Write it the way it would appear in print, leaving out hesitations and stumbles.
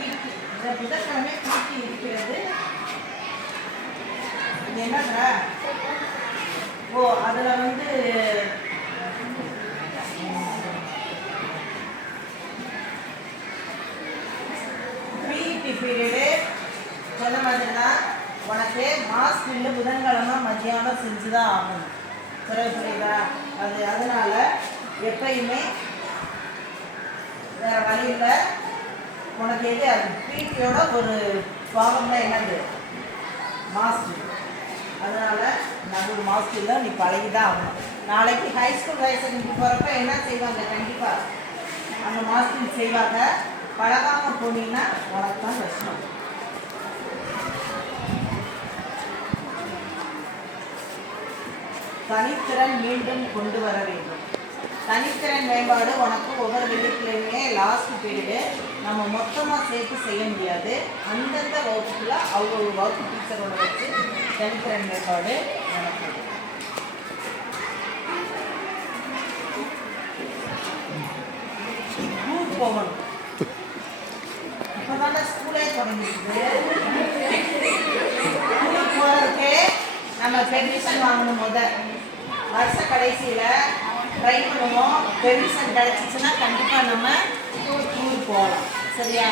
இந்த புதன்கிழமை பீட்டி இருக்கிறது. இது என்னடா? ஓ, அதில் வந்து பிஇடி பீரியடு சொன்ன மாதிரி தான் உனக்கு மாஸ் பில்லு புதன்கிழமை மத்தியானம் செஞ்சு தான் ஆகணும். புரியுதா? அதனால எப்பயுமே வேற வழியில் உனக்கு எது அது பிடியோட ஒரு பாவம் தான் என்னது மாஸ் பில். அதனால் நடுவு மாஸ் பில்லை நீ பழகி தான் ஆகணும். நாளைக்கு ஹைஸ்கூல் வயசுக்கு போகிறப்ப என்ன செய்வாங்க? கண்டிப்பாக அந்த மாஸ் பில் செய்வாங்க. பழகாமல் போனீங்கன்னா உனக்கு தான் கஷ்டம். தனித்திறன் மீண்டும் கொண்டு வர வேண்டும். தனித்திறன் மேம்பாடு உனக்கு ஒவ்வொரு வெள்ளிக்கிழமையே லாஸ்ட் பீரியடு நம்ம மொத்தமாக சேர்த்து செய்ய முடியாது. அந்தந்த வகுப்புக்குள்ள அவ்வளோ வகுப்பு டீச்சரோட வச்சு தனித்திறன் மேம்பாடு நடக்கும். ஸ்கூல் போகணும். இப்போ தானே ஸ்கூலே தொடங்கிடுது. ஸ்கூலுக்கு போகிறதுக்கே நம்ம பெர்மிஷன் வாங்கணும். வருஷ கடைசியில் ட்ரை பண்ணுவோம். பெர்மிஷன் கிடச்சிச்சுன்னா கண்டிப்பாக நம்ம டூர் போகலாம். சரியா?